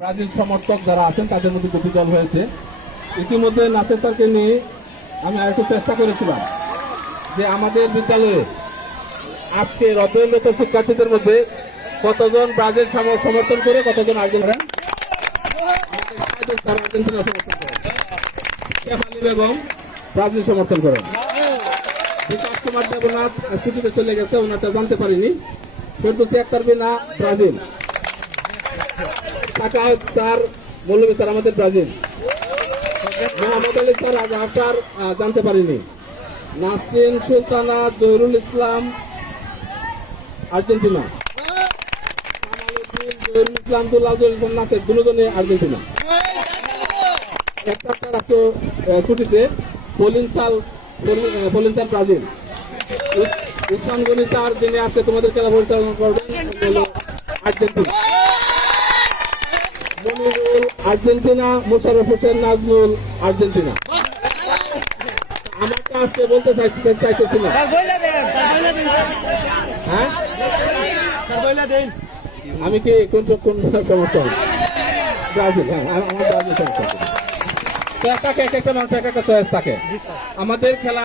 Brazil সমর্থক যারা আছেন তাদের মধ্যে দুটি দল হয়েছে। ইতিমধ্যে নাসের স্যারকে নিয়ে আমি আরেকটু চেষ্টা করেছিলাম যে আমাদের বিদ্যালয়ে আজকে অধ্যয়নরত শিক্ষার্থীদের মধ্যে কতজন ব্রাজিল সমর্থন করে, কতজন আর্জেন্টিনা সমর্থন করেন, শেফালি বেগম ব্রাজিল সমর্থন করেন। বিকাশ কুমার দেবনাথ ছুটিতে চলে গেছে, ওনারটা জানতে পারিনি। ফেরদৌসী আক্তার বিনা ব্রাজিল, টাকা স্যার মৌলভী স্যার আমাদের ব্রাজিল, মোহাম্মদ আলী স্যার আজহার জানতে পারিনি। নাসরিন সুলতানা জহিরুল ইসলাম আর্জেন্টিনা, কামালউদ্দিন জহিরুল ইসলাম দুলাজুল ইসলাম নাসের দুজনে আর্জেন্টিনা। একটা স্যার আজকে ছুটিতে, পলিন সাল ব্রাজিল। উসমান গনি স্যার যিনি আজকে তোমাদের খেলা পরিচালনা করবেন হলো Argentina. Monirul Argentina, Mosharraf Hossain Nazmul Argentina. আমাকে আজকে বলতে চাইতেছিলাম, হ্যাঁ আমি কি কোন সমস্যা ব্রাজিল? হ্যাঁ আমার ব্রাজিল সমস্যা। এক একটা মানুষ এক একটা চয়েস থাকে। আমাদের খেলা